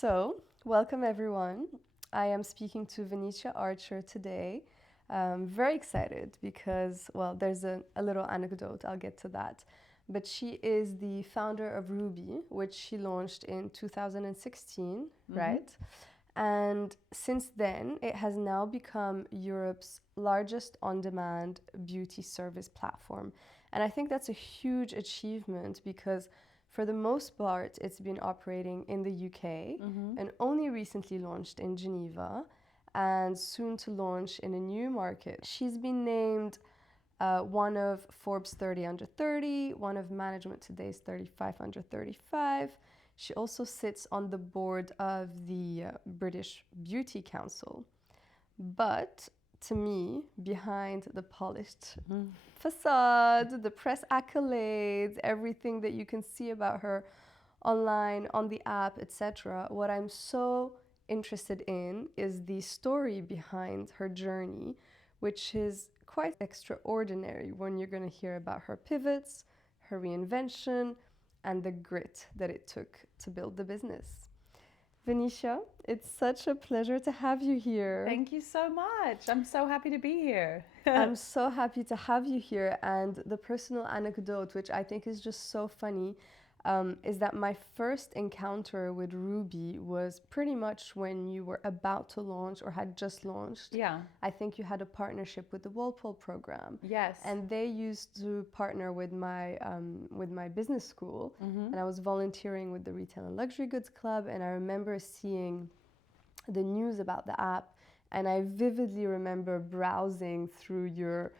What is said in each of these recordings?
So, welcome everyone. I am speaking to Venetia Archer today. Very excited because, well, there's a little anecdote, I'll get to that. But she is the founder of Ruuby, which she launched in 2016, right? And since then, it has now become Europe's largest on demand beauty service platform. And I think that's a huge achievement because, for the most part, it's been operating in the UK and only recently launched in Geneva and soon to launch in a new market. She's been named one of Forbes 30 under 30, one of Management Today's 35 under 35. She also sits on the board of the British Beauty Council. But to me, behind the polished facade, the press accolades, everything that you can see about her online, on the app, etc., what I'm so interested in is the story behind her journey, which is quite extraordinary when you're going to hear about her pivots, her reinvention, and the grit that it took to build the business. Venetia, it's such a pleasure to have you here. Thank you so much. I'm so happy to be here. I'm so happy to have you here. And the personal anecdote, which I think is just so funny, is that my first encounter with Ruuby was pretty much when you were about to launch or had just launched. Yeah. I think you had a partnership with the Walpole program. Yes. And they used to partner with my business school. And I was volunteering with the Retail and Luxury Goods Club. And I remember seeing the news about the app. And I vividly remember browsing through your...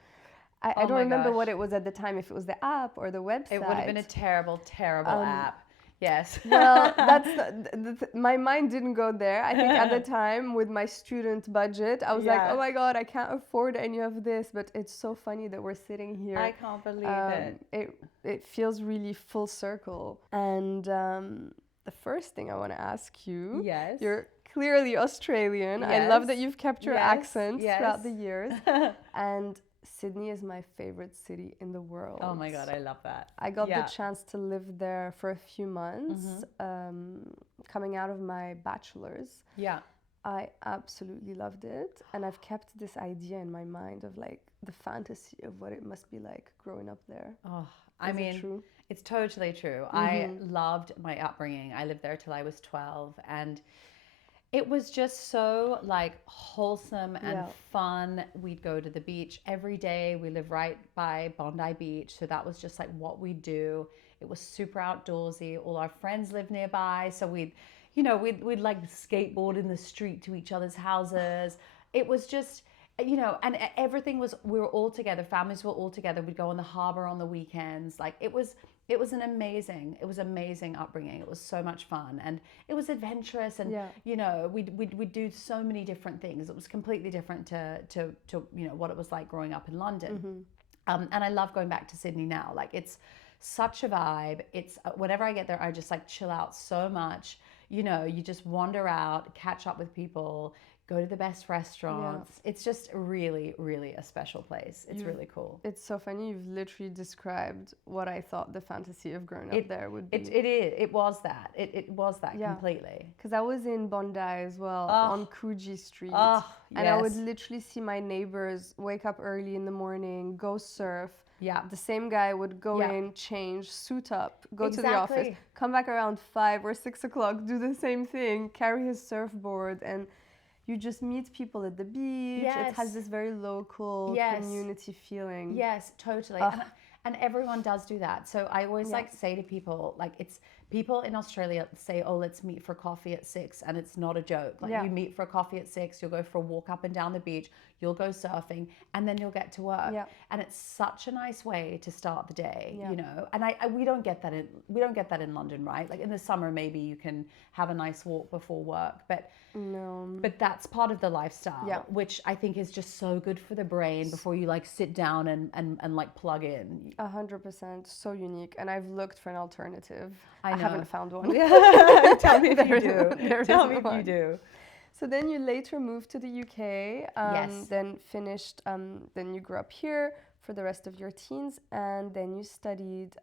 I don't remember what it was at the time, if it was the app or the website. It would have been a terrible, terrible app. Yes. Well, my mind didn't go there. I think at the time, with my student budget, I was like, oh my God, I can't afford any of this. But it's so funny that we're sitting here. I can't believe it. It feels really full circle. And the first thing I want to ask you, you're clearly Australian. I love that you've kept your accent throughout the years. And Sydney is my favorite city in the world. Oh my God, I love that. I got the chance to live there for a few months, coming out of my bachelor's. Yeah. I absolutely loved it. And I've kept this idea in my mind of like the fantasy of what it must be like growing up there. Oh, I mean, true? It's totally true. I loved my upbringing. I lived there till I was 12, and it was just so like wholesome and fun. We'd go to the beach every day. We live right by Bondi Beach, so that was just like what we do. It was super outdoorsy. All our friends lived nearby, so we'd like skateboard in the street to each other's houses. It was just, and everything was, we were all together. Families were all together. We'd go on the harbor on the weekends. Like it was amazing upbringing. It was so much fun, and it was adventurous, and we'd do so many different things. It was completely different to what it was like growing up in London. And I love going back to Sydney now. Like it's such a vibe. It's whenever I get there, I just like chill out so much. You just wander out, catch up with people, go to the best restaurants. It's just really, really a special place. It's really cool. It's so funny. You've literally described what I thought the fantasy of growing up there would be. It was that. It was that completely. Because I was in Bondi as well, on Coogee Street. And I would literally see my neighbors wake up early in the morning, go surf. Yeah. The same guy would go in, change, suit up, go to the office, come back around 5 or 6 o'clock, do the same thing, carry his surfboard, and you just meet people at the beach. It has this very local community feeling. Yes, totally. And everyone does do that. So I always like to say to people, like it's people in Australia say, oh, let's meet for coffee at 6. And it's not a joke. Like you meet for a coffee at 6, you'll go for a walk up and down the beach, you'll go surfing, and then you'll get to work. And it's such a nice way to start the day, And we don't get that in London, right? Like in the summer, maybe you can have a nice walk before work, but that's part of the lifestyle, which I think is just so good for the brain before you like sit down and like plug in. 100%, so unique. And I've looked for an alternative. I haven't found one. Tell me if you do. Tell me if you do. So then you later moved to the UK, then finished, then you grew up here for the rest of your teens, and then you studied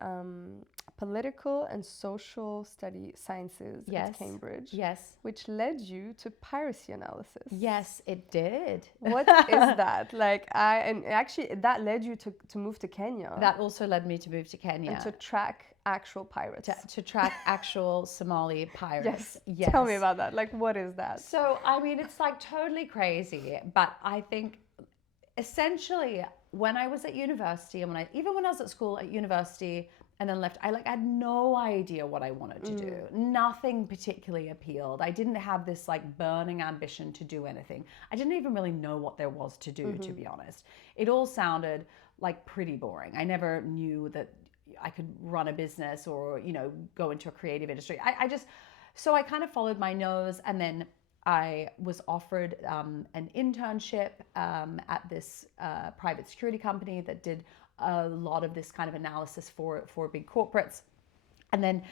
political and social study sciences Yes. at Cambridge. Yes. Which led you to piracy analysis. Yes, it did. What is that? And actually that led you to move to Kenya. That also led me to move to Kenya. And to track actual pirates. To track actual Somali pirates. Yes. Tell me about that. Like, what is that? So, I mean, it's like totally crazy, but I think essentially when I was at university and even when I was at school at university and then left, I had no idea what I wanted to do. Nothing particularly appealed. I didn't have this like burning ambition to do anything. I didn't even really know what there was to do, to be honest. It all sounded like pretty boring. I never knew that I could run a business or, go into a creative industry. So I kind of followed my nose, and then I was offered an internship at this private security company that did a lot of this kind of analysis for big corporates. And then,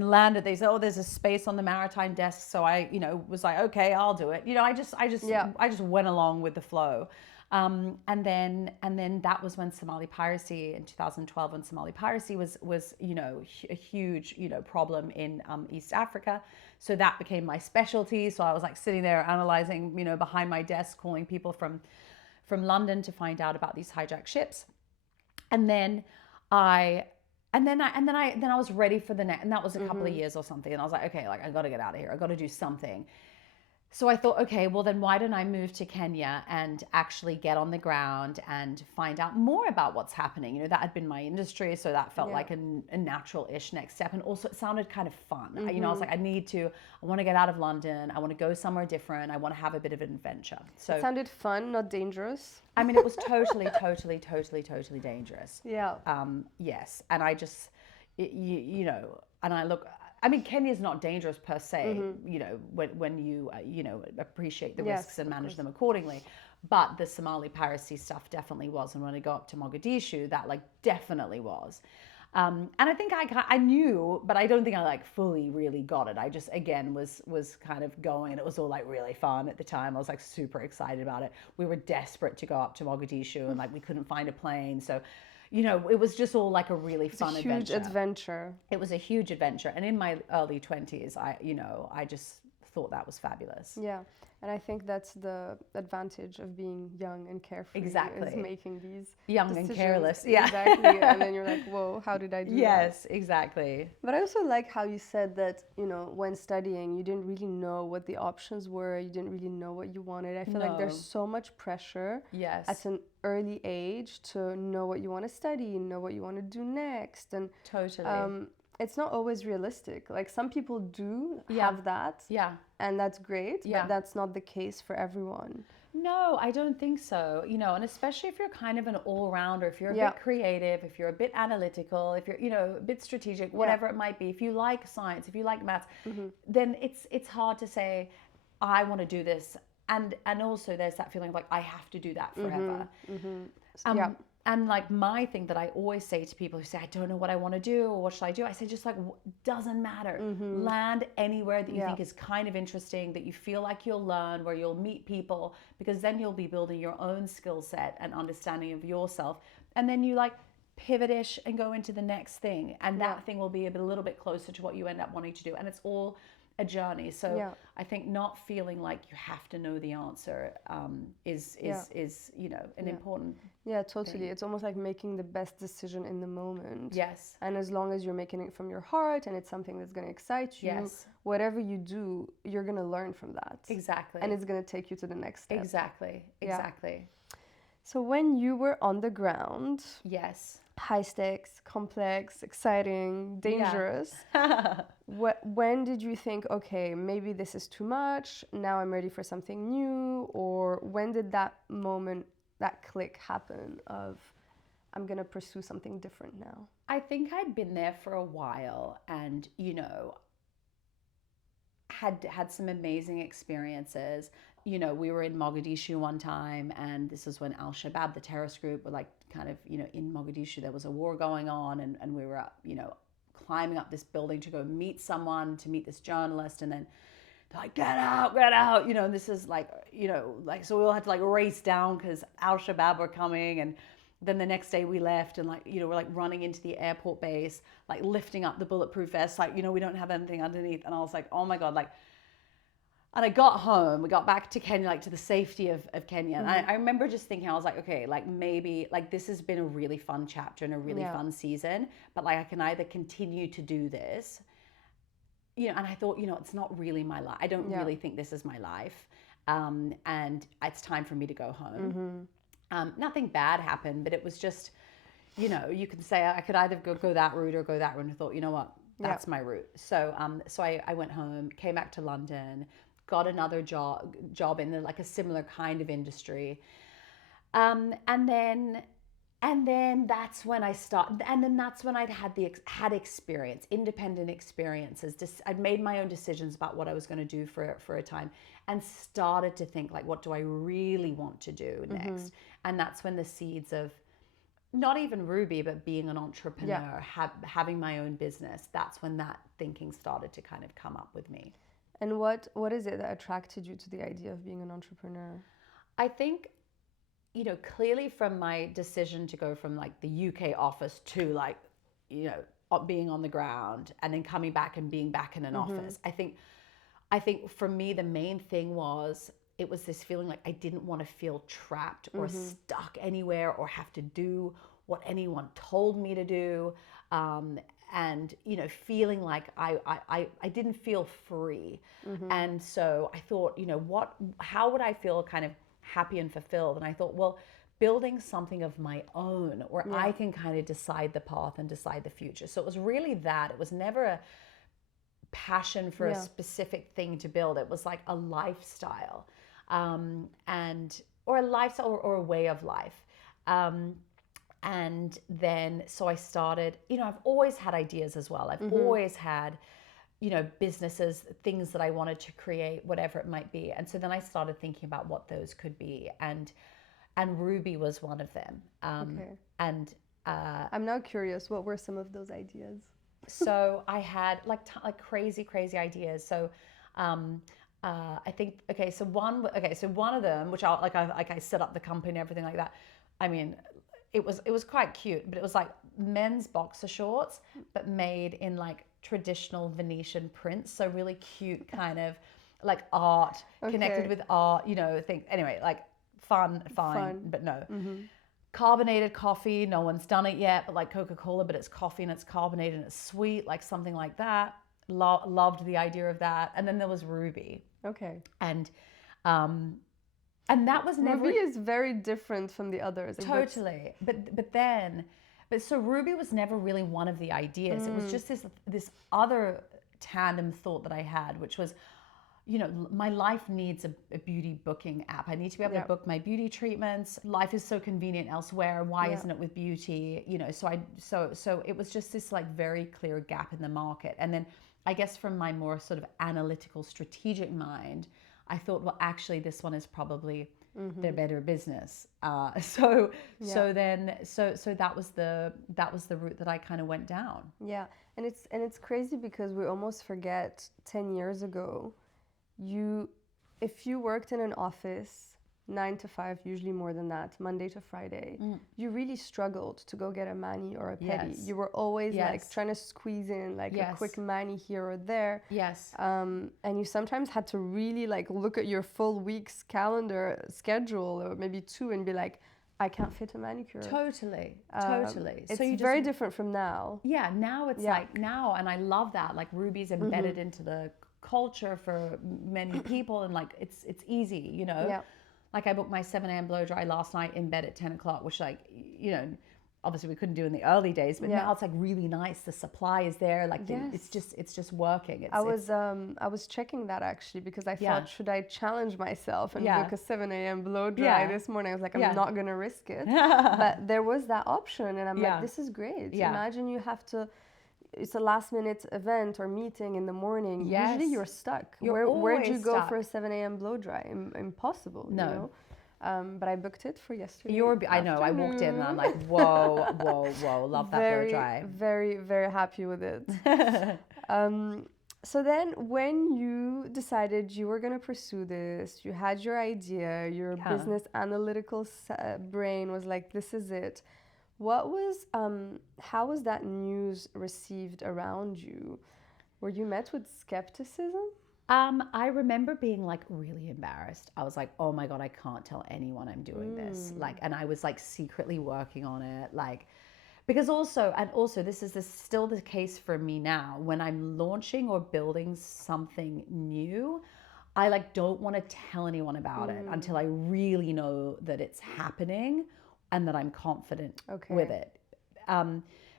landed, they said, oh, there's a space on the maritime desk. So I, was like, okay, I'll do it. I just went along with the flow. And then that was when Somali piracy in 2012, when Somali piracy was a huge problem in East Africa. So that became my specialty. So I was like sitting there analyzing, behind my desk, calling people from London to find out about these hijacked ships. And then I was ready for the next, and that was a couple of years or something. And I was like, okay, I got to get out of here. I got to do something. So I thought, okay, well then why don't I move to Kenya and actually get on the ground and find out more about what's happening? That had been my industry, so that felt like a natural-ish next step. And also it sounded kind of fun. I was like, I want to get out of London. I want to go somewhere different. I want to have a bit of an adventure. So it sounded fun, not dangerous. I mean, it was totally, totally, totally, totally dangerous. Yeah. Yes. And I just, and I look... I mean, Kenya is not dangerous per se, when you, appreciate the risks and manage them accordingly. But the Somali piracy stuff definitely was. And when I got up to Mogadishu, that definitely was. And I think I knew, but I don't think I fully really got it. I just, again, was kind of going, and it was all really fun at the time. I was super excited about it. We were desperate to go up to Mogadishu, and we couldn't find a plane. So, it was just all a really fun adventure. Huge adventure. It was a huge adventure. And in my early 20s, I just thought that was fabulous. Yeah. And I think that's the advantage of being young and carefree. Exactly. Is making these young decisions. And careless. Yeah. Exactly. And then you're like, whoa, how did I do that? Yes, exactly. But I also like how you said that, when studying, you didn't really know what the options were. You didn't really know what you wanted. I feel like there's so much pressure at an early age to know what you want to study, know what you want to do next. And totally. It's not always realistic. Some people do have that. Yeah. And that's great, but that's not the case for everyone. No, I don't think so. And especially if you're kind of an all-rounder, if you're a bit creative, if you're a bit analytical, if you're, a bit strategic, whatever it might be, if you like science, if you like maths, then it's hard to say, I want to do this. And also there's that feeling of I have to do that forever. And my thing that I always say to people who say, I don't know what I want to do or what should I do? I say, just doesn't matter. Land anywhere that you think is kind of interesting, that you feel like you'll learn, where you'll meet people, because then you'll be building your own skill set and understanding of yourself. And then you pivot-ish and go into the next thing. And that thing will be a little bit closer to what you end up wanting to do. And it's all a journey. So I think not feeling like you have to know the answer is an important totally thing. It's almost like making the best decision in the moment. Yes. And as long as you're making it from your heart and it's something that's going to excite you, whatever you do, you're going to learn from that. Exactly. And it's going to take you to the next step. Exactly. So when you were on the ground, high stakes, complex, exciting, dangerous. When did you think, okay, maybe this is too much, now I'm ready for something new? Or when did that moment, that click happen of, I'm going to pursue something different now? I think I'd been there for a while and, had some amazing experiences. We were in Mogadishu one time, and this is when Al-Shabaab, the terrorist group, were kind of, in Mogadishu, there was a war going on, and we were, climbing up this building to go meet someone, to meet this journalist, and then they're like, get out, and this is so we all had to race down because Al-Shabaab were coming, and then the next day we left and like, you know, we're like running into the airport base, like lifting up the bulletproof vest, like, you know, we don't have anything underneath. And I was like, oh my God, like, and I got home, we got back to Kenya, like to the safety of Kenya. And I remember just thinking, I was like, okay, like maybe like this has been a really fun chapter and a really fun season, but like I can either continue to do this, you know, and I thought, you know, it's not really my life. I don't really think this is my life. And it's time for me to go home. Nothing bad happened, but it was just, you know, you can say I could either go that route or go that route. And I thought, you know what, that's my route. So I went home, came back to London, got another job in like a similar kind of industry. And then that's when I started, and then that's when I'd had experience, independent experiences. I'd made my own decisions about what I was going to do for a time, and started to think like, what do I really want to do next? And that's when the seeds of not even Ruuby, but being an entrepreneur, having my own business, that's when that thinking started to kind of come up with me. And what is it that attracted you to the idea of being an entrepreneur? I think, you know, clearly from my decision to go from like the UK office to like, you know, being on the ground and then coming back and being back in an office, I think for me, the main thing was, it was this feeling like I didn't want to feel trapped or stuck anywhere or have to do what anyone told me to do. And, you know, feeling like I didn't feel free. And so I thought, you know, how would I feel kind of happy and fulfilled? And I thought, well, building something of my own where I can kind of decide the path and decide the future. So it was really that. It was never a passion for a specific thing to build. It was like a lifestyle, or a lifestyle or a way of life. And then, so I started, you know, I've always had ideas as well. I've always had, you know, businesses, things that I wanted to create, whatever it might be. And so then I started thinking about what those could be. And Ruuby was one of them. And I'm now curious, what were some of those ideas? So I had like crazy ideas. So I think, so one of them, which I set up the company and everything like that. I mean, it was quite cute, but it was like men's boxer shorts, but made in like traditional Venetian prints. So really cute, kind of like art, connected with art, you know, anyway, like fun, but no. Carbonated coffee, no one's done it yet, but like Coca-Cola, but it's coffee and it's carbonated and it's sweet, like something like that. Loved the idea of that. And then there was Ruuby. Okay. And that was never... Ruuby is very different from the others. Totally. But so Ruuby was never really one of the ideas. It was just this other tandem thought that I had, which was, you know, my life needs a beauty booking app. I need to be able to book my beauty treatments. Life is so convenient elsewhere. Why isn't it with beauty? You know, so it was just this like very clear gap in the market. And then I guess from my more sort of analytical, strategic mind, I thought, well, actually, this one is probably the better business. So that was the route that I kind of went down. Yeah, and it's crazy because we almost forget 10 years ago. If you worked in an office 9 to 5, usually more than that, Monday to Friday, you really struggled to go get a mani or a pedi. You were always like trying to squeeze in like a quick mani here or there. And you sometimes had to really like look at your full week's calendar schedule, or maybe 2, and be like, I can't fit a manicure. Totally. It's very different from now. Yeah, now it's like now, and I love that. Like Ruuby's embedded into the culture for many people, and like it's easy, you know. Like I booked my 7 a.m. blow dry last night in bed at 10 o'clock, which like, you know, obviously we couldn't do in the early days, but now it's like really nice. The supply is there. Like it's just working. I was checking that actually, because I thought, should I challenge myself and book a 7 a.m. blow dry this morning? I was like, I'm not going to risk it. But there was that option, and I'm like, this is great. Imagine you have to, it's a last minute event or meeting in the morning. Usually you're stuck. Where'd you go for a 7 a.m. blow dry? Impossible. No. You know? But I booked it for yesterday. I know. I walked in and I'm like, whoa. Love that blow dry. Very, very happy with it. So then when you decided you were going to pursue this, you had your idea, your business analytical brain was like, this is it. What was, how was that news received around you? Were you met with skepticism? I remember being like really embarrassed. I was like, oh my God, I can't tell anyone I'm doing this. Like, and I was like secretly working on it. Like, because also this is still the case for me now. When I'm launching or building something new, I like don't want to tell anyone about it until I really know that it's happening and that I'm confident with it.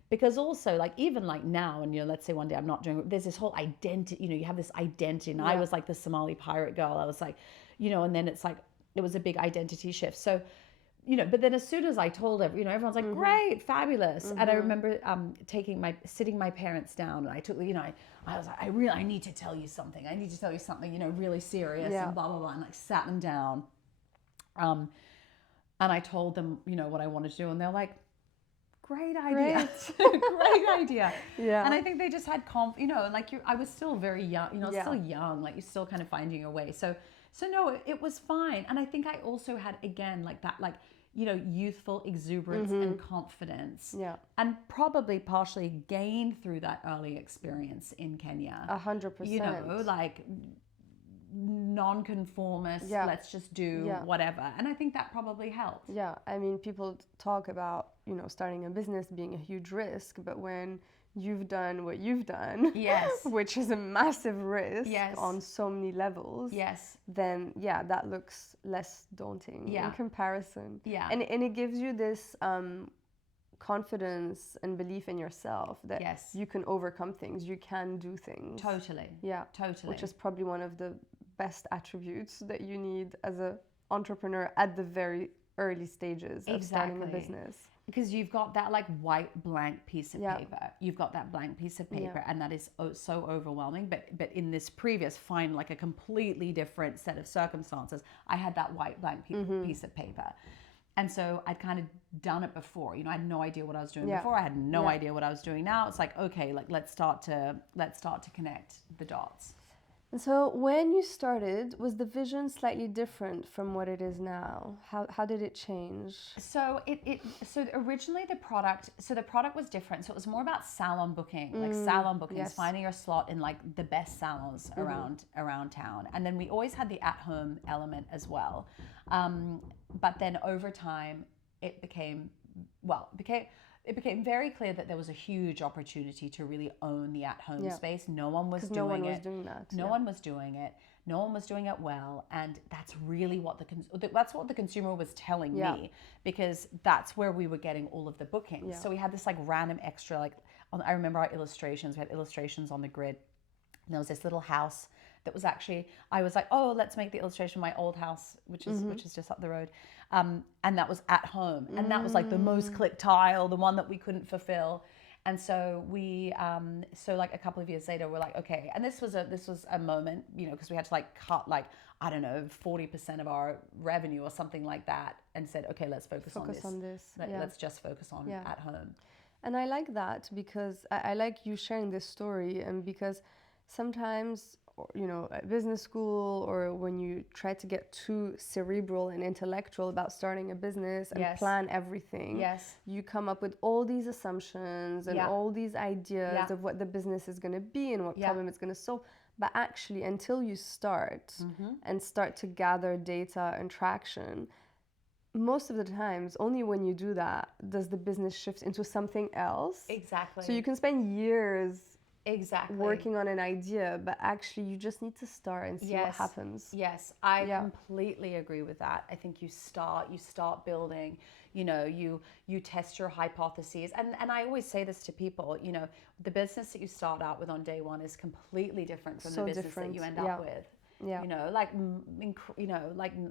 Because also like even like now, and let's say one day I'm not doing, there's this whole identity, you have this identity, and I was like the Somali pirate girl. I was like, and then it's like it was a big identity shift. So but then as soon as I told everyone's like, great, fabulous. And I remember sitting my parents down, and I took, I was like, I need to tell you something. I need to tell you something, really serious and blah, blah, blah. And like sat them down. And I told them, what I wanted to do. And they're like, great idea. Great idea. Yeah. And I think they just had I was still very young, still young, like you're still kind of finding your way. So no, it was fine. And I think I also had, again, like that, like, youthful exuberance and confidence. Yeah. And probably partially gained through that early experience in Kenya. 100%. Like non-conformist, let's just do whatever. And I think that probably helped. Yeah. I mean, people talk about, starting a business being a huge risk, but when you've done what you've done, which is a massive risk on so many levels, then that looks less daunting in comparison. Yeah. And it gives you this confidence and belief in yourself that you can overcome things, you can do things. Totally. Yeah. Totally. Which is probably one of the best attributes that you need as an entrepreneur at the very early stages of starting a business. Because you've got that like white blank piece of paper. You've got that blank piece of paper, and that is so overwhelming. But in this previous, like a completely different set of circumstances, I had that white blank piece of paper. And so I'd kind of done it before. I had no idea what I was doing before. I had no idea what I was doing now. It's like, okay, like let's start to connect the dots. And so when you started, was the vision slightly different from what it is now? How did it change? So so originally the product was different. So it was more about salon booking, like salon bookings, finding your slot in like the best salons around town. And then we always had the at-home element as well. But then over time, it became very clear that there was a huge opportunity to really own the at-home space. No one was doing it. No one was doing that. No one was doing it. No one was doing it well, and that's really what the consumer was telling me, because that's where we were getting all of the bookings. So we had this like random extra, like I remember our illustrations. We had illustrations on the grid. And there was this little house that was actually, I was like, oh, let's make the illustration of my old house, which is just up the road. And that was at home. And that was like the most clicked tile, the one that we couldn't fulfill. And so we, like a couple of years later, we're like, okay. And this was a moment, because we had to like cut like, I don't know, 40% of our revenue or something like that, and said, okay, let's focus on this. Let's just focus on at home. And I like that, because I like you sharing this story, and because sometimes, at business school, or when you try to get too cerebral and intellectual about starting a business and plan everything, you come up with all these assumptions and all these ideas of what the business is going to be and what problem it's going to solve. But actually, until you start and start to gather data and traction, most of the times, only when you do that does the business shift into something else. Exactly. So you can spend years working on an idea, but actually you just need to start and see what happens. Yes, I completely agree with that. I think you start building, you test your hypotheses. And I always say this to people, the business that you start out with on day one is completely different from the business that you end up with. Yeah. Like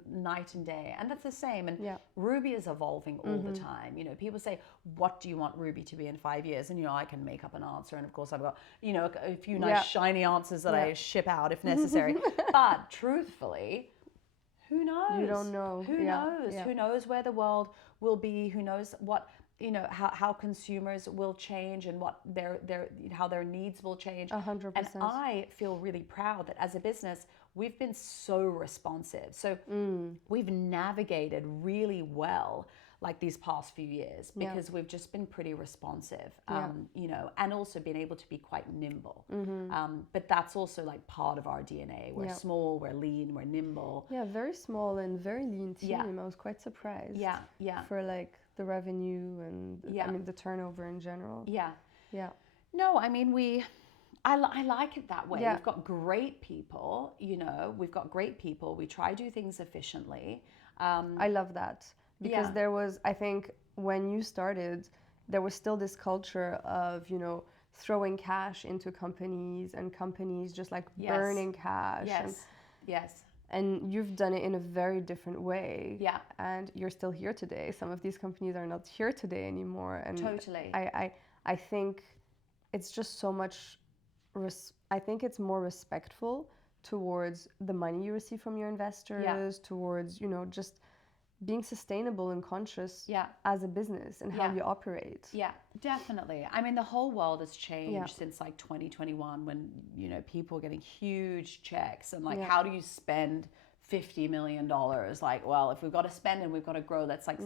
night and day. And that's the same. And Ruuby is evolving all the time. People say, what do you want Ruuby to be in 5 years? And, I can make up an answer. And of course I've got, a few nice shiny answers that I ship out if necessary. But truthfully, who knows? You don't know. Who knows? Who knows where the world will be? Who knows what how consumers will change and what how their needs will change. 100%. And I feel really proud that as a business, we've been so responsive. So we've navigated really well like these past few years because we've just been pretty responsive, and also been able to be quite nimble. But that's also like part of our DNA. We're small, we're lean, we're nimble. Yeah, very small and very lean team. I was quite surprised. For like the revenue and I mean the turnover in general. No, I mean I like it that way. We've got great people, we've got great people. We try to do things efficiently. I love that because there was, I think when you started, there was still this culture of, throwing cash into companies and companies just like burning cash. And you've done it in a very different way. And you're still here today. Some of these companies are not here today anymore. And totally. I think it's just so much, I think it's more respectful towards the money you receive from your investors, towards, just being sustainable and conscious as a business and how you operate. Yeah, definitely. I mean, the whole world has changed since like 2021 when, people are getting huge checks and like, how do you spend $50 million? Like, well, if we've got to spend and we've got to grow, let's like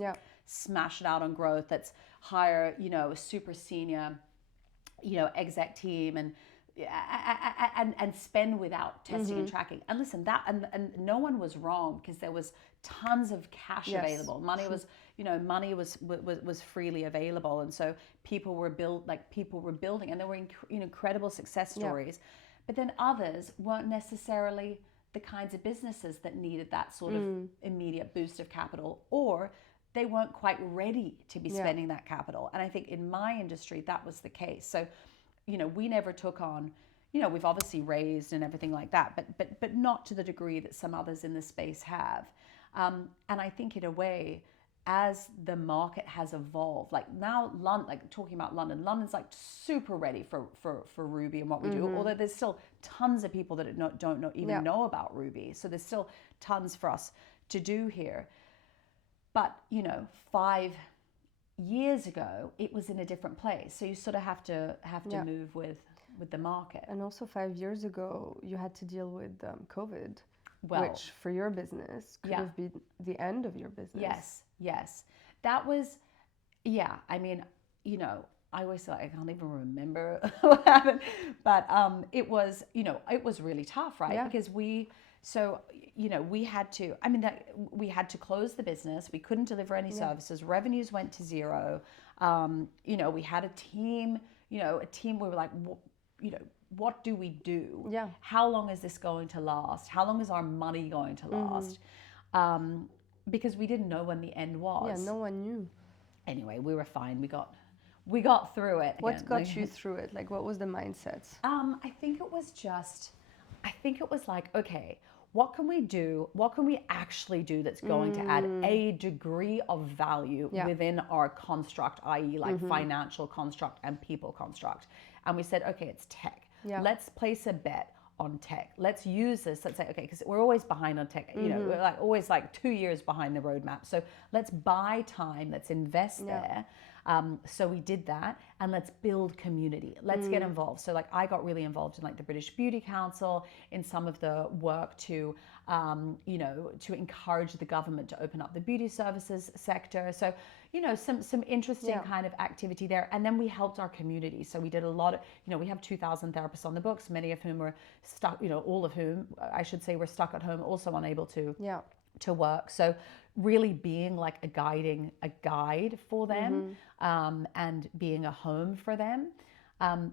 smash it out on growth. Let's hire, a super senior, exec team and spend without testing and tracking. And listen, that and no one was wrong because there was tons of cash available. Money was, money was freely available, and so people were building, and there were incredible success stories. But then others weren't necessarily the kinds of businesses that needed that sort of immediate boost of capital, or they weren't quite ready to be spending that capital. And I think in my industry that was the case. So we never took on, we've obviously raised and everything like that, but not to the degree that some others in the space have. And I think in a way, as the market has evolved, like now, like talking about London's like super ready for Ruuby and what we do, although there's still tons of people that don't know about Ruuby. So there's still tons for us to do here. But, 5 years ago, it was in a different place. So you sort of have to move with the market. And also 5 years ago, you had to deal with COVID, which for your business could have been the end of your business. Yes. That was, I mean, I always say I can't even remember what happened, but it was really tough, right? Because we had to close the business. We couldn't deliver any services. Revenues went to zero. We had a team, we were like, what do we do? How long is this going to last? How long is our money going to last? Because we didn't know when the end was. Yeah, no one knew. Anyway, we were fine. We got through it. What got you through it? Like, what was the mindset? I think it was like, okay, what can we do? What can we actually do that's going to add a degree of value within our construct, i.e. like financial construct and people construct? And we said, okay, it's tech. Let's place a bet on tech. Let's use this. Let's say, okay, because we're always behind on tech. We're like always like 2 years behind the roadmap. So let's buy time. Let's invest there. So we did that, and let's build community. Let's get involved. So like I got really involved in like the British Beauty Council, in some of the work to encourage the government to open up the beauty services sector. So, some interesting kind of activity there. And then we helped our community. So we did a lot of, we have 2,000 therapists on the books, many of whom were stuck, all of whom I should say were stuck at home, also unable to work. So really being like a guide for them, and being a home for them.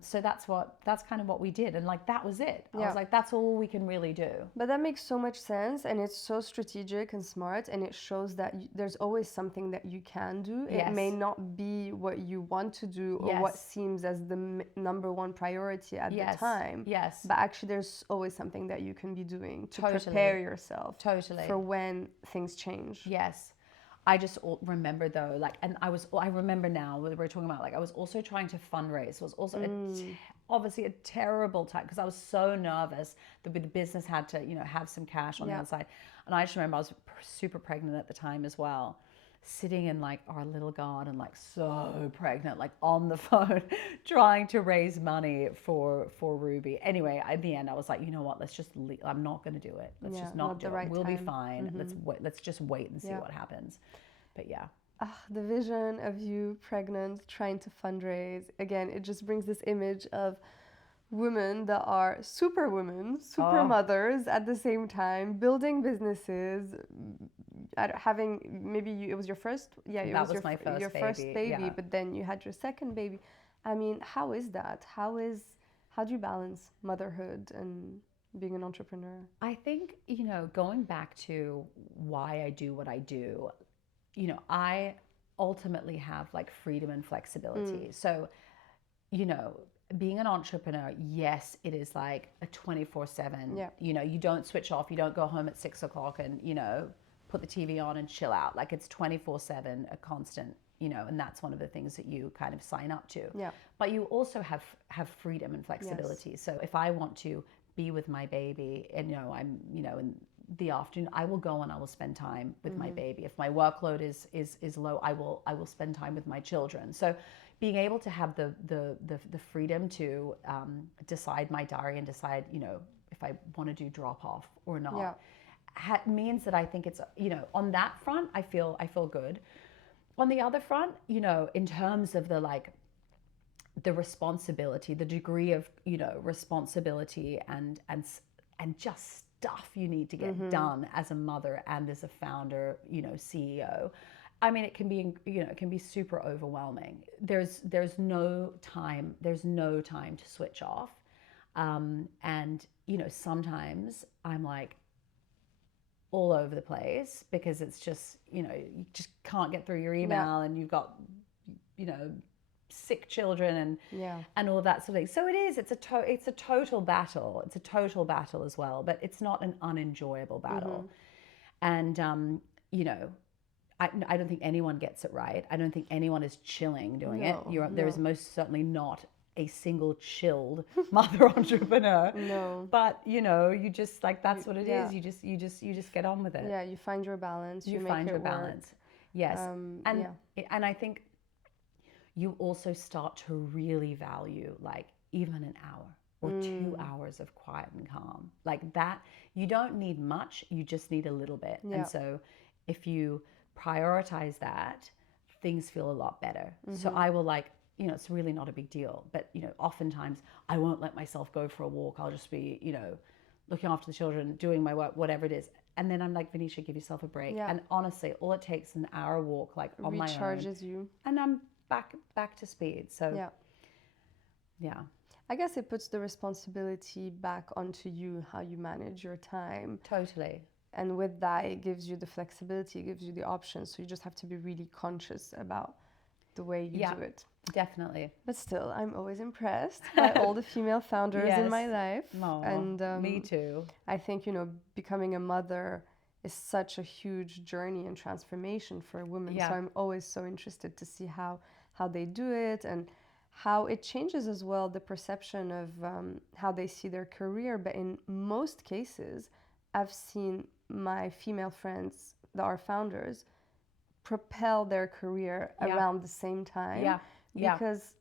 So that's kind of what we did. And like, that was it. I was like, that's all we can really do. But that makes so much sense. And it's so strategic and smart. And it shows that there's always something that you can do. It may not be what you want to do or what seems as the number one priority at the time. But actually there's always something that you can be doing to prepare yourself for when things change. I just remember though, like, and I remember now we're talking about, like, I was also trying to fundraise. It was also obviously a terrible time because I was so nervous that the business had to, have some cash on the outside. And I just remember I was super pregnant at the time as well. sitting in like our little garden, like so pregnant, like on the phone, trying to raise money for Ruuby. Anyway, at the end, I was like, you know what? Let's just leave. I'm not going to do it. Let's just not do it. We'll be fine. Let's just wait and see what happens. But yeah. The vision of you pregnant, trying to fundraise. Again, it just brings this image of women that are super women, super mothers at the same time, building businesses, having it was your first, it was my first baby, but then you had your second baby. I mean, how is that? How do you balance motherhood and being an entrepreneur? I think, going back to why I do what I do, I ultimately have like freedom and flexibility. So, being an entrepreneur, yes, it is like a 24/7. Yeah. You don't switch off. You don't go home at 6 o'clock and, put the TV on and chill out. Like it's 24/7, a constant, and that's one of the things that you kind of sign up to. Yeah. But you also have freedom and flexibility. Yes. So if I want to be with my baby and, I'm, in the afternoon, I will go and I will spend time with my baby. If my workload is low, I will spend time with my children. So being able to have the freedom to decide my diary and decide, if I want to do drop off or not, means that I think it's, on that front, I feel good. On the other front, in terms of the responsibility, the degree of, responsibility and just stuff you need to get done as a mother and as a founder, CEO. I mean, it can be super overwhelming. There's no time to switch off. And, sometimes I'm like all over the place because it's just, you just can't get through your email and you've got, sick children and all of that sort of thing. So it's a total battle. It's a total battle as well, but it's not an unenjoyable battle. And, I don't think anyone gets it right. I don't think anyone is chilling doing it. There's most certainly not a single chilled mother entrepreneur. No. But you just that's what it is. You just get on with it. Yeah, you find your balance. You find your balance. Yes. And I think you also start to really value even an hour or 2 hours of quiet and calm. Like that, you don't need much, you just need a little bit. And so if you prioritize that, things feel a lot better. So I will it's really not a big deal, but oftentimes I won't let myself go for a walk. I'll just be, looking after the children, doing my work, whatever it is. And then I'm like, Venetia, give yourself a break. Yeah. And honestly, all it takes is an hour walk, on my own. Recharges you. And I'm back to speed. So yeah. I guess it puts the responsibility back onto you, how you manage your time. Totally. And with that, it gives you the flexibility, it gives you the options. So you just have to be really conscious about the way you do it. Definitely. But still, I'm always impressed by all the female founders in my life. Oh, and me too. I think, becoming a mother is such a huge journey and transformation for a woman. Yeah. So I'm always so interested to see how they do it and how it changes as well the perception of how they see their career. But in most cases, I've seen my female friends that are founders propel their career around the same time. Yeah. Because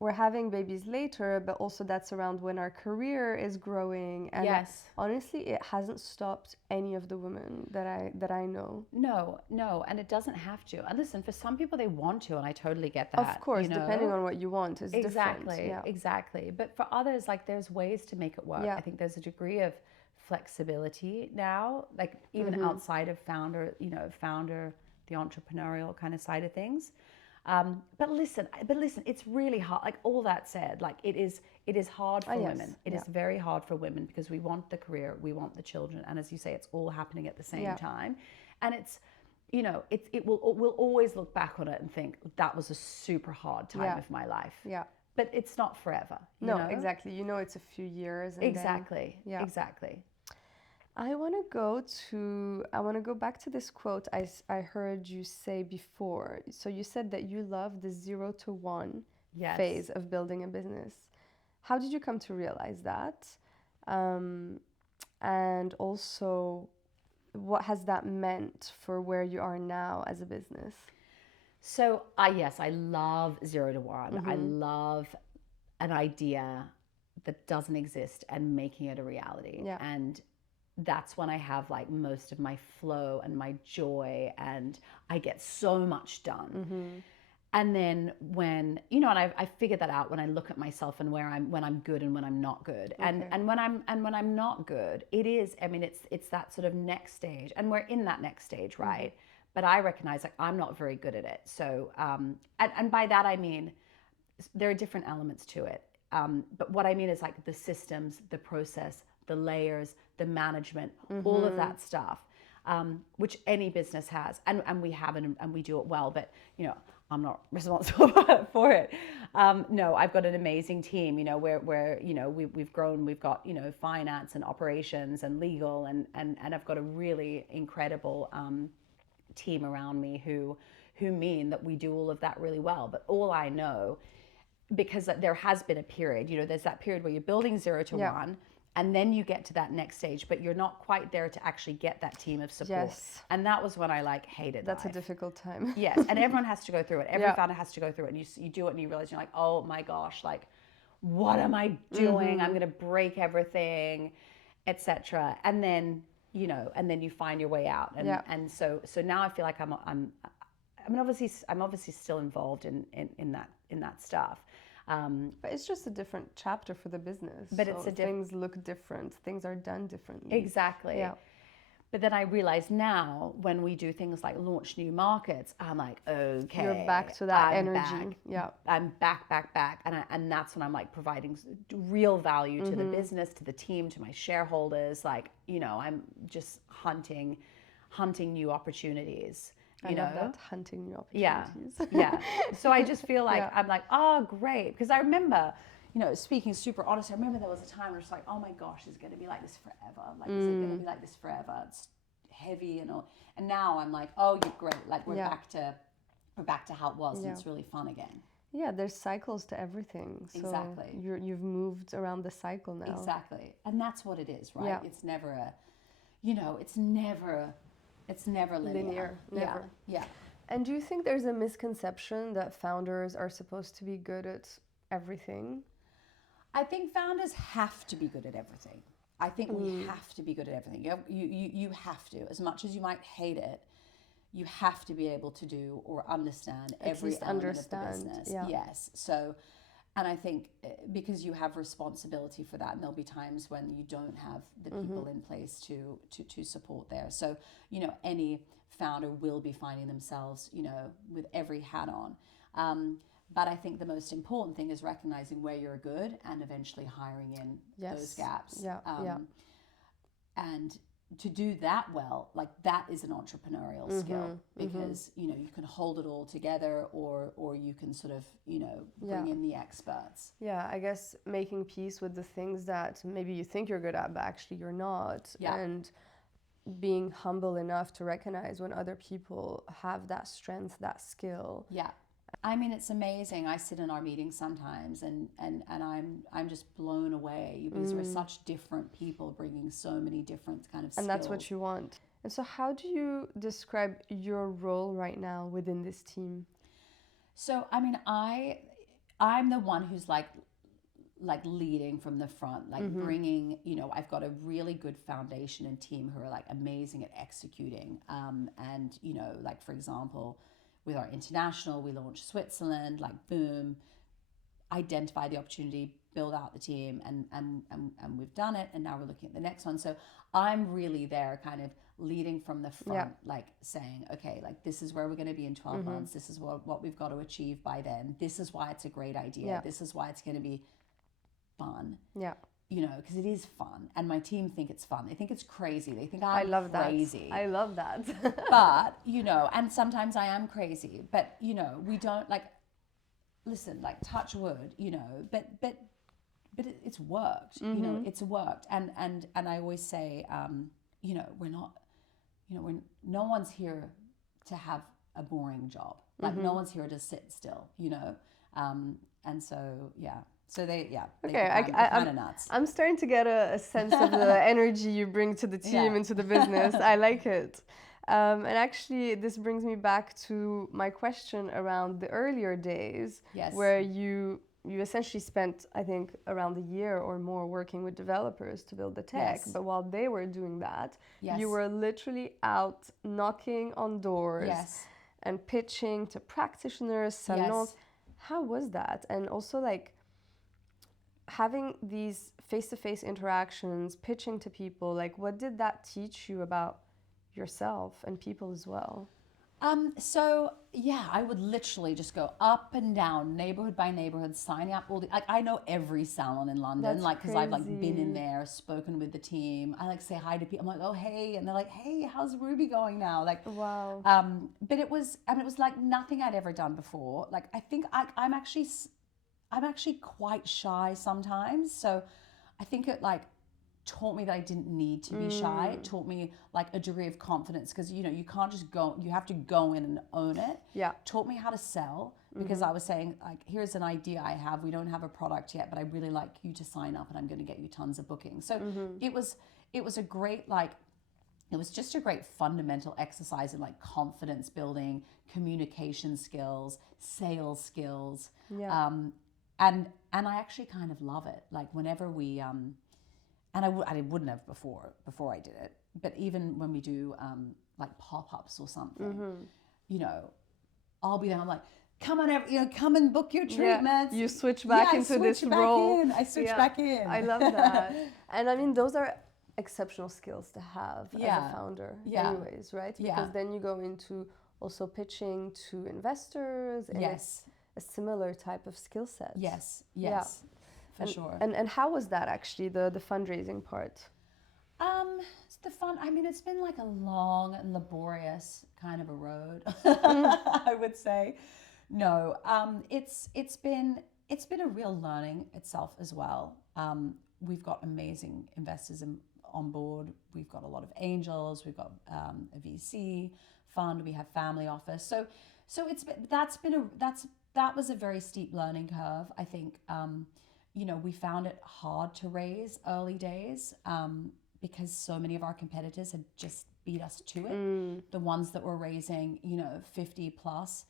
we're having babies later, but also that's around when our career is growing. And honestly, it hasn't stopped any of the women that I know. No, and it doesn't have to. And listen, for some people they want to, and I totally get that. Of course, depending on what you want is different. Exactly. But for others, there's ways to make it work. I think there's a degree of flexibility now, even outside of founder, the entrepreneurial kind of side of things. But listen, it's really hard. All that said, it is hard for women. It is very hard for women because we want the career, we want the children, and as you say, it's all happening at the same time. And it's, we'll always look back on it and think that was a super hard time of my life. Yeah. But it's not forever. No, exactly. It's a few years. And exactly. Exactly. I want to go back to this quote I heard you say before. So you said that you love the 0 to 1 phase of building a business. How did you come to realize that? And also, what has that meant for where you are now as a business? So yes, I love 0 to 1. I love an idea that doesn't exist and making it a reality. Yeah. And that's when I have like most of my flow and my joy, and I get so much done. And then when, you know, and I figured that out when I look at myself and when I'm good and when I'm not good. And when I'm not good, it is, I mean, it's that sort of next stage, and we're in that next stage, right? But I recognize like I'm not very good at it. So and by that I mean there are different elements to it. But what I mean is like the systems, the process, the layers, the management, all of that stuff, which any business has, and we have it and we do it well. But you know, I'm not responsible for it. No, I've got an amazing team. You know, where you know we've grown. We've got, you know, finance and operations and legal, and I've got a really incredible team around me who mean that we do all of that really well. But all I know, because there has been a period, you know, there's that period where you're building 0 to 1, and then you get to that next stage, but you're not quite there to actually get that team of support. Yes. And that was when I like hated That's life. a difficult time. Yes, and everyone has to go through it. Every founder has to go through it, and you do it and you realize you're like, oh my gosh, like what am I doing? I'm going to break everything, etc. And then, you know, and then you find your way out. And so now I feel like I'm obviously still involved in that stuff. But it's just a different chapter for the business. But so things look different. Things are done differently. Exactly. Yeah. But then I realize now when we do things like launch new markets, I'm like, okay, you're back to that energy. Back. Yeah, I'm back, and that's when I'm like providing real value to the business, to the team, to my shareholders. Like, you know, I'm just hunting new opportunities. I love that, hunting new opportunities. Yeah. So I just feel like I'm like, oh, great, because I remember, you know, speaking super honest, I remember there was a time where it's like, oh my gosh, it's going to be like this forever. Like, is it going to be like this forever? It's heavy and all. And now I'm like, oh, you're great. Like we're back to how it was, and it's really fun again. Yeah, there's cycles to everything. So exactly. You've moved around the cycle now. Exactly, and that's what it is, right? Yeah. It's never a, you know, it's never linear. Never. Yeah. And do you think there's a misconception that founders are supposed to be good at everything? I think founders have to be good at everything. I think we have to be good at everything. You have to. As much as you might hate it, you have to be able to do or understand every element of the business. Yeah. Yes. So, and I think because you have responsibility for that, and there'll be times when you don't have the people in place to support there. So, you know, any founder will be finding themselves, you know, with every hat on. But I think the most important thing is recognizing where you're good and eventually hiring in those gaps. And to do that well, like that is an entrepreneurial skill, because, you know, you can hold it all together or you can sort of, you know, bring in the experts. Yeah, I guess making peace with the things that maybe you think you're good at, but actually you're not. Yeah. And being humble enough to recognize when other people have that strength, that skill. Yeah. I mean, it's amazing. I sit in our meetings sometimes and I'm just blown away because we're such different people bringing so many different kind of skills. And that's what you want. And so how do you describe your role right now within this team? So, I mean, I'm the one who's like leading from the front, like bringing, you know, I've got a really good foundation and team who are like amazing at executing. And, you know, like for example, with our international, we launched Switzerland, like boom, identify the opportunity, build out the team, and we've done it. And now we're looking at the next one. So I'm really there kind of leading from the front, like saying, okay, like this is where we're going to be in 12 months. This is what we've got to achieve by then. This is why it's a great idea. Yeah. This is why it's going to be fun. Yeah. You know, because it is fun, and my team think it's fun. They think it's crazy. They think I'm crazy. I love that. But, you know, and sometimes I am crazy, but, you know, we don't like, listen, like touch wood, you know, but it's worked, you know, it's worked. And I always say, you know, we're not, you know, no one's here to have a boring job. Like no one's here to sit still, you know? And so, yeah. So they Okay, kind of nuts. I'm starting to get a sense of the energy you bring to the team and to the business. I like it. And actually, this brings me back to my question around the earlier days, where you essentially spent, I think, around a year or more working with developers to build the tech. But while they were doing that, you were literally out knocking on doors and pitching to practitioners, salons. How was that? And also, like, having these face-to-face interactions, pitching to people, like, what did that teach you about yourself and people as well? So yeah, I would literally just go up and down, neighborhood by neighborhood, signing up all the. Like, I know every salon in London, like, because I've like been in there, spoken with the team. I like say hi to people. I'm like, oh hey, and they're like, hey, how's Ruuby going now? Like, wow. But it was, I mean, it was like nothing I'd ever done before. Like, I think I'm actually quite shy sometimes. So I think it like taught me that I didn't need to be shy. It taught me like a degree of confidence, because you can't just go, you have to go in and own it. Yeah. Taught me how to sell, because I was saying, like, here's an idea I have. We don't have a product yet, but I really like you to sign up and I'm going to get you tons of bookings. So it was a great, like, it was just a great fundamental exercise in like confidence building, communication skills, sales skills. Yeah. And I actually kind of love it. Like, whenever we and I wouldn't have before I did it, but even when we do like pop-ups or something, I'll be there. I'm like, come on, come and book your treatments. You switch back into this role. I switch back in. I love that. And I mean, those are exceptional skills to have as a founder, anyways, right? Because then you go into also pitching to investors, and it's a similar type of skill set. Yes. For sure. And how was that actually, the fundraising part? I mean, it's been like a long and laborious kind of a road, I would say. No, it's been a real learning itself as well. We've got amazing investors on board. We've got a lot of angels. We've got a VC fund. We have family office. So that was a very steep learning curve. I think we found it hard to raise early days because so many of our competitors had just beat us to it. The ones that were raising 50 plus.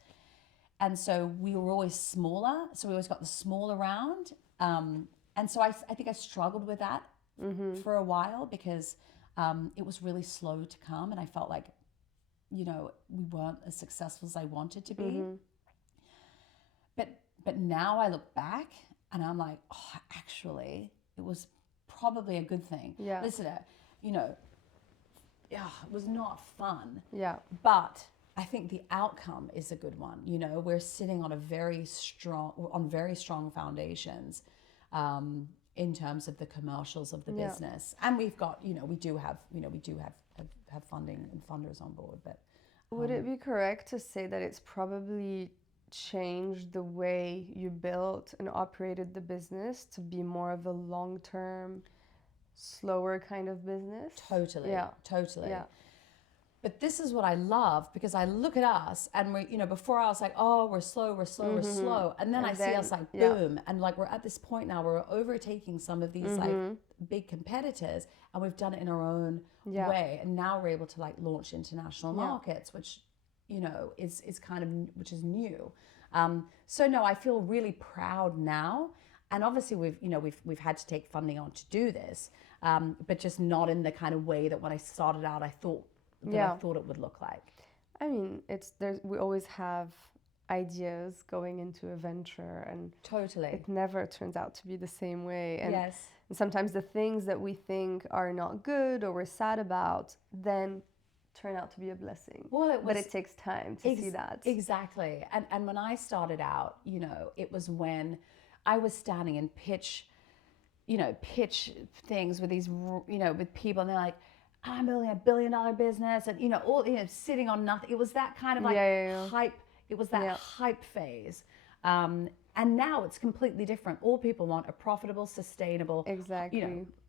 And so we were always smaller. So we always got the smaller round. And so I think I struggled with that for a while, because it was really slow to come. And I felt like, we weren't as successful as I wanted to be. But now I look back and I'm like, oh, actually, it was probably a good thing. Yeah. Listen, it was not fun. Yeah. But I think the outcome is a good one. We're sitting on very strong foundations in terms of the commercials of the business, and we've got, we do have funding and funders on board. But would it be correct to say that it's probably changed the way you built and operated the business to be more of a long-term, slower kind of business? Totally. Yeah. Totally. Yeah. But this is what I love, because I look at us and we're, before I was like, oh, we're slow. And then I see us like, boom. And like, we're at this point now where we're overtaking some of these like big competitors, and we've done it in our own way. And now we're able to like launch international markets, which, is kind of, which is new. So no, I feel really proud now. And obviously we've had to take funding on to do this, but just not in the kind of way that when I started out, I thought it would look like. I mean, we always have ideas going into a venture, and totally it never turns out to be the same way. And, yes. And sometimes the things that we think are not good or we're sad about then turn out to be a blessing. But it takes time to see that. Exactly. And when I started out, it was when I was standing and pitch things with these, with people, and they're like, I'm building $1 billion business, and all sitting on nothing. It was that kind of like hype. It was that hype phase. And now it's completely different. All people want a profitable, sustainable,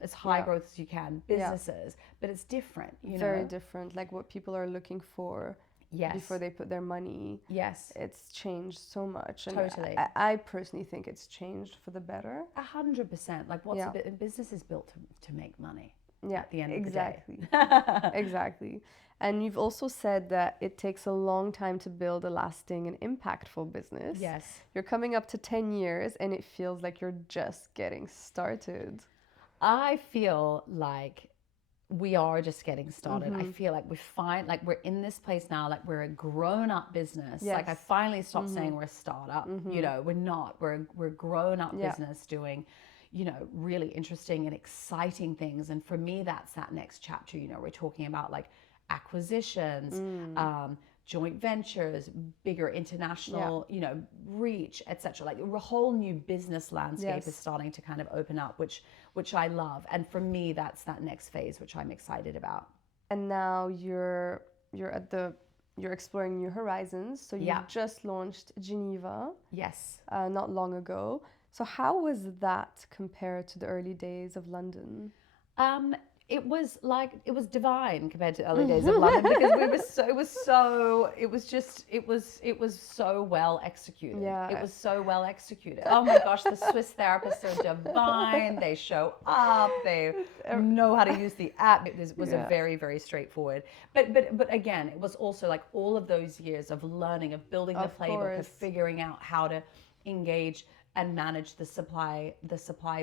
as high growth as you can businesses, but it's different. Very different. Like what people are looking for Yes. before they put their money. Yes. It's changed so much. And Totally. I personally think it's changed for the better. 100%. Like a business is built to make money. Yeah, at the end exactly. of the day. Exactly. And you've also said that it takes a long time to build a lasting and impactful business. Yes. You're coming up to 10 years and it feels like you're just getting started. I feel like we are just getting started. I feel like we're in this place now, like we're a grown-up business. Yes. Like I finally stopped saying we're a startup. You know, we're not. We're a grown-up business doing, you know, really interesting and exciting things. And for me, that's that next chapter. You know, we're talking about like acquisitions, joint ventures, bigger international, you know, reach, etc. Like a whole new business landscape is starting to kind of open up, which I love. And for me, that's that next phase, which I'm excited about. And now you're exploring new horizons. So you've just launched Geneva. Yes. Not long ago. So how was that compared to the early days of London? It was divine compared to the early days of London, because it was so well executed. Yeah. It was so well executed. Oh my gosh, the Swiss therapists are divine. They show up. They know how to use the app. It was a very, very straightforward. But again, it was also like all of those years of learning, of building the playbook, of figuring out how to engage and manage the supply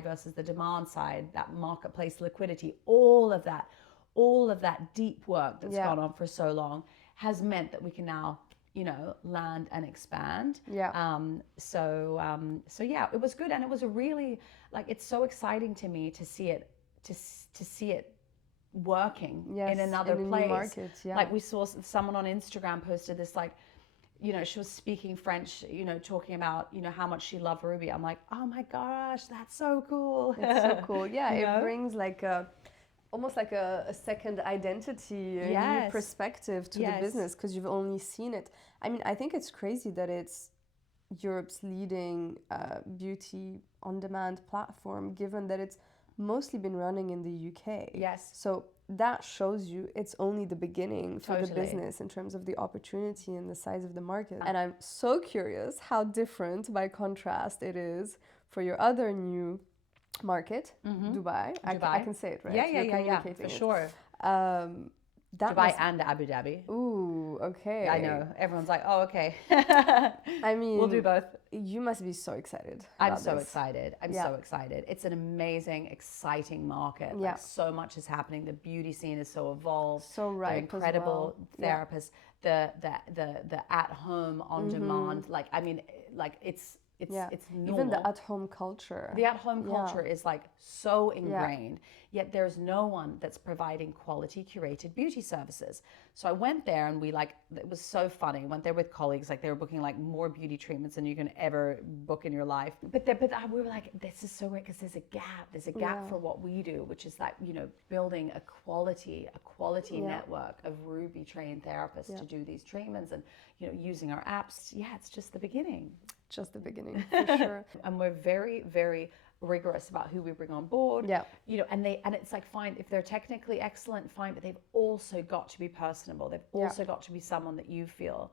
versus the demand side, that marketplace liquidity, all of that deep work that's gone on for so long has meant that we can now, you know, land and expand. So yeah, it was good. And it was a really, like, it's so exciting to me to see it working in another place. Markets, Like we saw someone on Instagram posted this, like, you know, she was speaking French, you know, talking about, you know, how much she loved Ruuby. I'm like, oh my gosh, that's so cool. It's so cool. Yeah, it brings like almost like a second identity, a new perspective to the business, because you've only seen it. I mean, I think it's crazy that it's Europe's leading beauty on-demand platform, given that it's mostly been running in the UK. Yes. So that shows you it's only the beginning for the business in terms of the opportunity and the size of the market. And I'm so curious how different, by contrast, it is for your other new market, Dubai. I can say it, right? Yeah, for sure. Dubai and Abu Dhabi. Ooh, okay. I know. Everyone's like, oh, okay. I mean, we'll do both. You must be so excited. I'm so excited. I'm so excited. It's an amazing, exciting market. Like, so much is happening. The beauty scene is so evolved. So ripe. Incredible therapists. The at home on demand. Like, I mean, like it's normal. Even the at-home culture. The at-home culture is like so ingrained, yet there's no one that's providing quality curated beauty services. So I went there and it was so funny. I went there with colleagues, like they were booking like more beauty treatments than you can ever book in your life. But we were like, this is so weird, because there's a gap. There's a gap for what we do, which is that, you know, building a quality network of Ruuby trained therapists to do these treatments, and, you know, using our apps. Yeah, it's just the beginning. Just the beginning, for sure. And we're very, very rigorous about who we bring on board. Yeah. You know, and it's like, fine, if they're technically excellent, fine, but they've also got to be personable. They've also got to be someone that you feel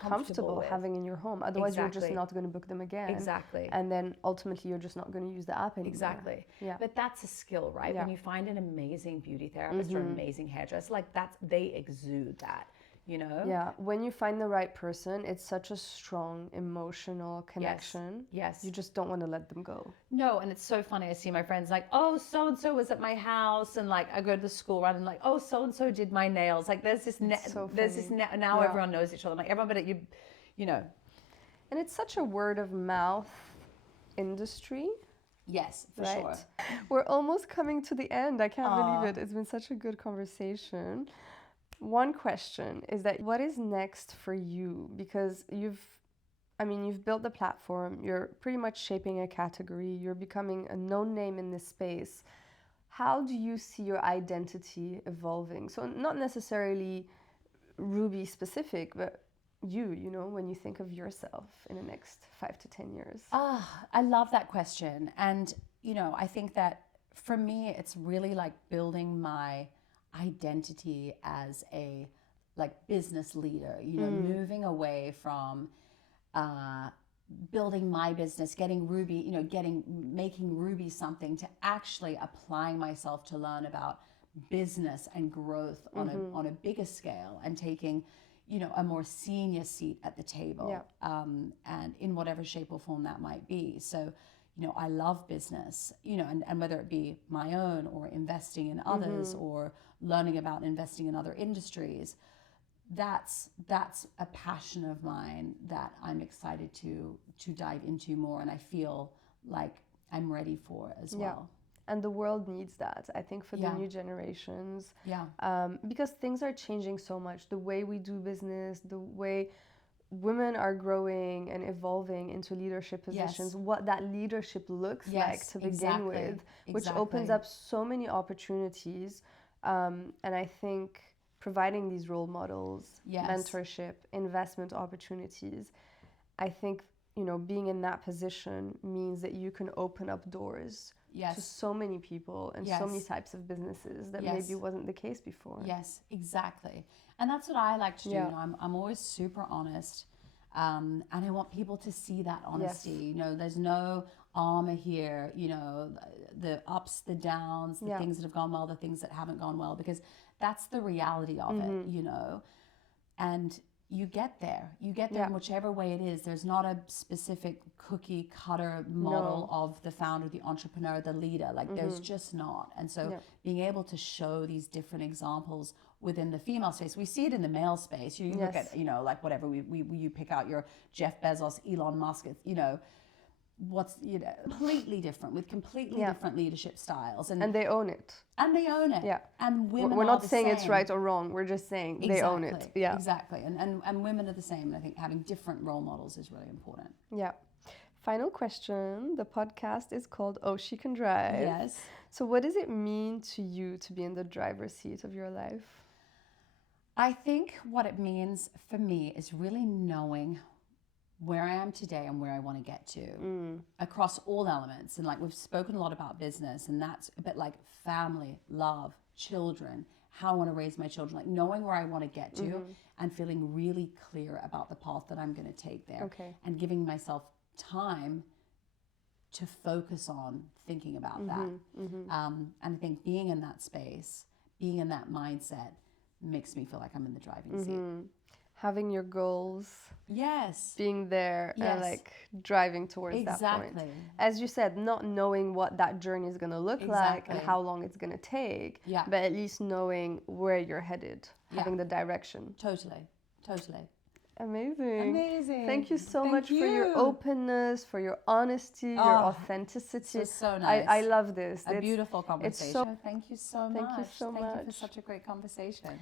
comfortable with. Having in your home. Otherwise, you're just not going to book them again. Exactly. And then ultimately, you're just not going to use the app anymore. Exactly. Yeah. But that's a skill, right? When you find an amazing beauty therapist or an amazing hairdresser, like they exude that. You know? Yeah. When you find the right person, it's such a strong emotional connection. Yes. You just don't want to let them go. No, and it's so funny. I see my friends like, oh, so-and-so was at my house. And like, I go to the school run and like, oh, so-and-so did my nails. Like now everyone knows each other. Like everybody, you know. And it's such a word of mouth industry. Yes, for sure. We're almost coming to the end. I can't believe it. It's been such a good conversation. One question is that what is next for you? Because you've built the platform, you're pretty much shaping a category, you're becoming a known name in this space. How do you see your identity evolving? So not necessarily Ruuby specific, but you know, when you think of yourself in the next 5 to 10 years? I love that question. And, you know, I think that for me, it's really like building my identity as a like business leader, you know, moving away from building my business, getting Ruuby, you know, making Ruuby something, to actually applying myself to learn about business and growth on a bigger scale, and taking, you know, a more senior seat at the table, and in whatever shape or form that might be. So, you know, I love business, you know, and whether it be my own or investing in others or learning about investing in other industries, that's a passion of mine that I'm excited to dive into more, and I feel like I'm ready for as well. And the world needs that, I think, for the new generations. Because things are changing so much. The way we do business, the way women are growing and evolving into leadership positions, what that leadership looks like to begin with, which opens up so many opportunities. And I think providing these role models, mentorship, investment opportunities, I think, you know, being in that position means that you can open up doors to so many people and so many types of businesses that maybe wasn't the case before. Yes, exactly. And that's what I like to do. You know, I'm always super honest, and I want people to see that honesty. You know, there's no armor here, you know, the ups, the downs, the things that have gone well, the things that haven't gone well, because that's the reality of it, you know. And you get there in whichever way it is. There's not a specific cookie cutter model of the founder, the entrepreneur, the leader. Like there's just not. And so being able to show these different examples within the female space, we see it in the male space. You look at, you know, like whatever, you pick out your Jeff Bezos, Elon Musk, you know, what's, you know, completely different, with completely different leadership styles, and they own it, and women we're are not the saying same. It's right or wrong, we're just saying they own it. Exactly. And women are the same, and I think having different role models is really important. Final question. The podcast is called Oh, She Can Drive. Yes. So what does it mean to you to be in the driver's seat of your life? I think what it means for me is really knowing where I am today and where I want to get to across all elements. And like we've spoken a lot about business, and that's a bit like family, love, children, how I want to raise my children, like knowing where I want to get to and feeling really clear about the path that I'm going to take there, and giving myself time to focus on thinking about that. And I think being in that space, being in that mindset, makes me feel like I'm in the driving seat. Having your goals, being there, and like driving towards that point. As you said, not knowing what that journey is going to look like and how long it's going to take, but at least knowing where you're headed, having the direction. Totally. Amazing. Thank you so much for your openness, for your honesty, your authenticity. This is so nice. I love this. A beautiful conversation. It's so, thank you so much. Thank you so much. Thank you for such a great conversation.